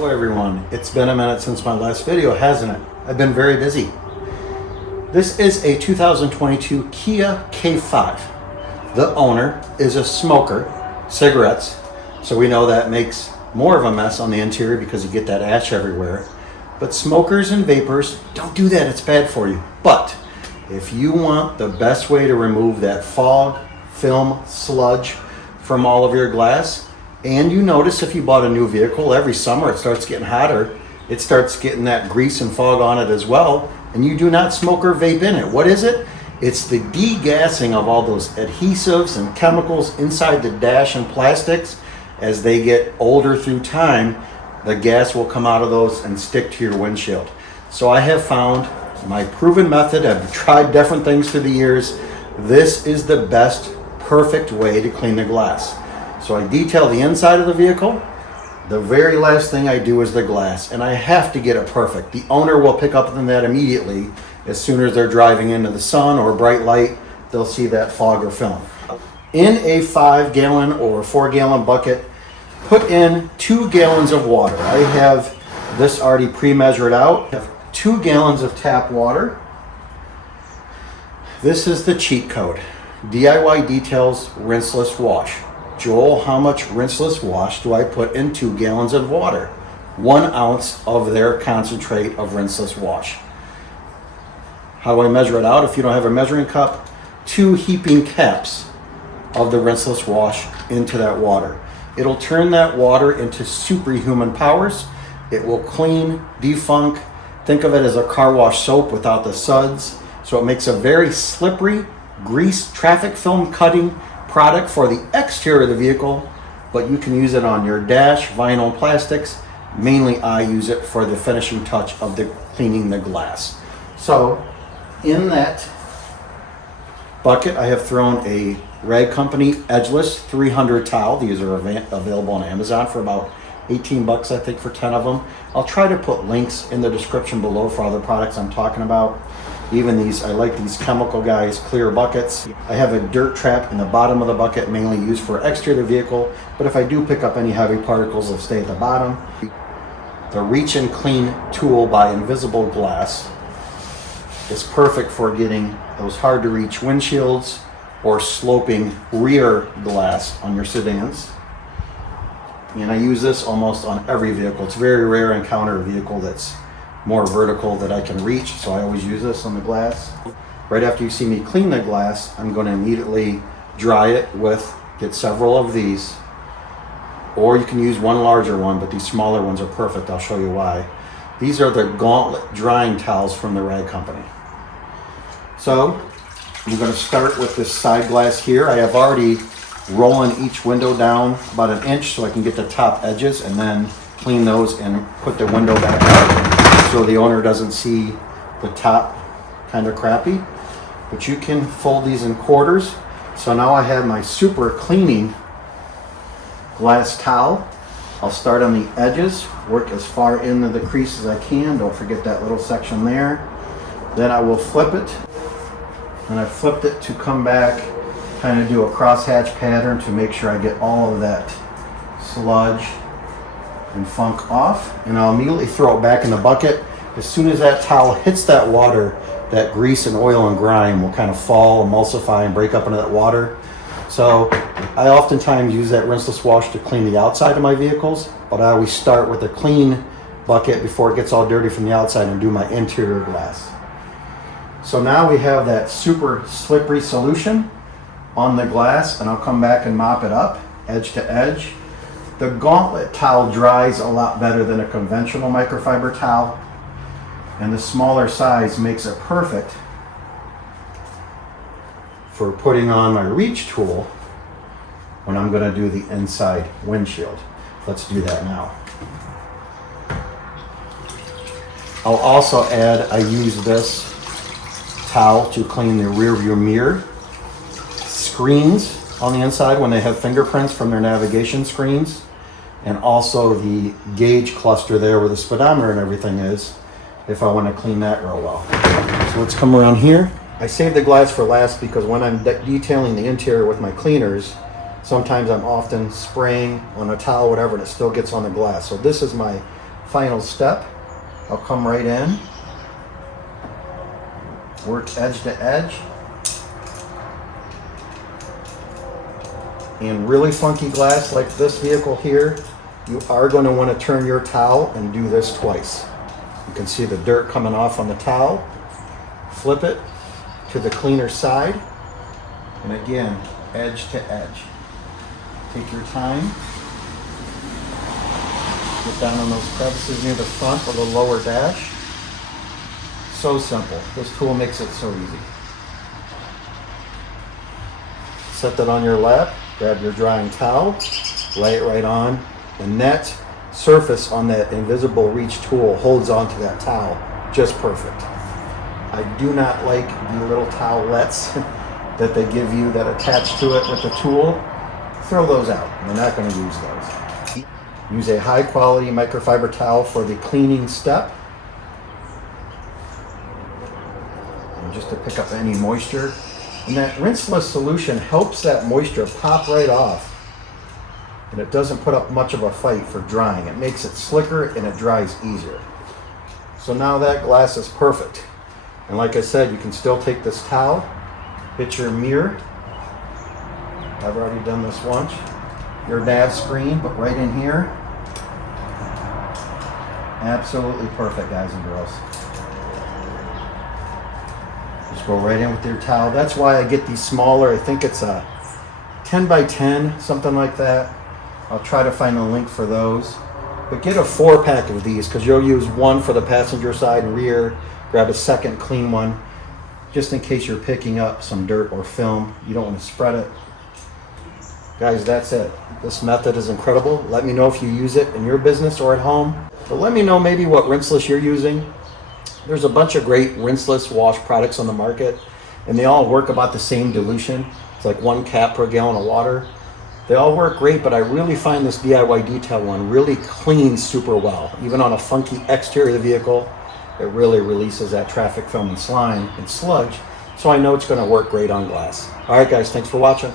Hello everyone, it's been a minute since my last video, hasn't it? I've been very busy. This is a 2022 Kia K5. The owner is a smoker, cigarettes, so we know that makes more of a mess on the interior because you get that ash everywhere. But smokers and vapors, don't do that, it's bad for you. But if you want the best way to remove that fog, film, sludge from all of your glass, and you notice if you bought a new vehicle, every summer it starts getting hotter, it starts getting that grease and fog on it as well, and you do not smoke or vape in it. What is it? It's the degassing of all those adhesives and chemicals inside the dash and plastics. As they get older through time, the gas will come out of those and stick to your windshield. So I have found my proven method. I've tried different things through the years. This is the best, perfect way to clean the glass. So I detail the inside of the vehicle. The very last thing I do is the glass, and I have to get it perfect. The owner will pick up on that immediately. As soon as they're driving into the sun or bright light, they'll see that fog or film. In a 5-gallon or 4-gallon bucket, put in 2 gallons of water. I have this already pre-measured out. I have 2 gallons of tap water. This is the cheat code. DIY Details Rinseless Wash. Joel, how much rinseless wash do I put in 2 gallons of water? 1 ounce of their concentrate of rinseless wash. How do I measure it out? If you don't have a measuring cup, 2 heaping caps of the rinseless wash into that water. It'll turn that water into superhuman powers. It will clean, defunk. Think of it as a car wash soap without the suds. So it makes a very slippery, grease, traffic film cutting product for the exterior of the vehicle, but you can use it on your dash, vinyl, plastics. Mainly I use it for the finishing touch of the cleaning the glass. So in that bucket I have thrown a Rag Company Edgeless 300 towel. These are available on Amazon for about 18 bucks, I think, for 10 of them. I'll try to put links in the description below for other products I'm talking about. Even these, I like these chemical guys, clear buckets. I have a dirt trap in the bottom of the bucket, mainly used for exterior of the vehicle, but if I do pick up any heavy particles, they'll stay at the bottom. The Reach and Clean tool by Invisible Glass is perfect for getting those hard to reach windshields or sloping rear glass on your sedans. And I use this almost on every vehicle. It's very rare to encounter a vehicle that's more vertical that I can reach, so I always use this on the glass. Right after you see me clean the glass, I'm going to immediately dry it with, get several of these, or you can use one larger one, but these smaller ones are perfect. I'll show you why. These are the Gauntlet drying towels from the Rag Company. So I'm going to start with this side glass here. I have already rolling each window down about 1 inch so I can get the top edges and then clean those and put the window back up so the owner doesn't see the top kind of crappy. But you can fold these in quarters. So now I have my super cleaning glass towel. I'll start on the edges, work as far into the crease as I can. Don't forget that little section there. Then I will flip it. And I flipped it to come back, kind of do a crosshatch pattern to make sure I get all of that sludge and funk off, and I'll immediately throw it back in the bucket. As soon as that towel hits that water, that grease and oil and grime will kind of fall, emulsify, and break up into that water. So I oftentimes use that rinseless wash to clean the outside of my vehicles, but I always start with a clean bucket before it gets all dirty from the outside and do my interior glass. So now we have that super slippery solution on the glass, and I'll come back and mop it up edge to edge. The Gauntlet towel dries a lot better than a conventional microfiber towel, and the smaller size makes it perfect for putting on my Reach tool when I'm going to do the inside windshield. Let's do that now. I'll also add, I use this towel to clean the rear view mirror screens on the inside when they have fingerprints from their navigation screens, and also the gauge cluster there where the speedometer and everything is, if I want to clean that real well. So let's come around here. I save the glass for last because when I'm detailing the interior with my cleaners, Sometimes I'm often spraying on a towel, whatever, and it still gets on the glass. So this is my final step. I'll come right in, work edge to edge. In really funky glass like this vehicle here, you are going to want to turn your towel and do this twice. You can see the dirt coming off on the towel. Flip it to the cleaner side, and again, edge to edge. Take your time. Get down on those crevices near the front of the lower dash. So simple. This tool makes it so easy. Set that on your lap, grab your drying towel, lay it right on, and that surface on that invisible reach tool holds onto that towel just perfect. I do not like the little towelettes that they give you that attach to it with the tool. Throw those out. We're not going to use those. Use a high quality microfiber towel for the cleaning step. And just to pick up any moisture. And that rinseless solution helps that moisture pop right off. And it doesn't put up much of a fight for drying. It makes it slicker and it dries easier. So now that glass is perfect. And like I said, you can still take this towel, hit your mirror. I've already done this once. Your nav screen, but right in here. Absolutely perfect, guys and girls. Just go right in with your towel. That's why I get these smaller. I think it's a 10 by 10, something like that. I'll try to find a link for those. But get a 4-pack of these because you'll use one for the passenger side and rear. Grab a second clean one just in case you're picking up some dirt or film. You don't want to spread it. Guys, that's it. This method is incredible. Let me know if you use it in your business or at home. But let me know maybe what rinseless you're using. There's a bunch of great rinseless wash products on the market, and they all work about the same dilution. It's like 1 cap per gallon of water. They all work great, but I really find this DIY detail one really cleans super well. Even on a funky exterior of the vehicle, it really releases that traffic film and slime and sludge, so I know it's going to work great on glass. All right, guys, thanks for watching.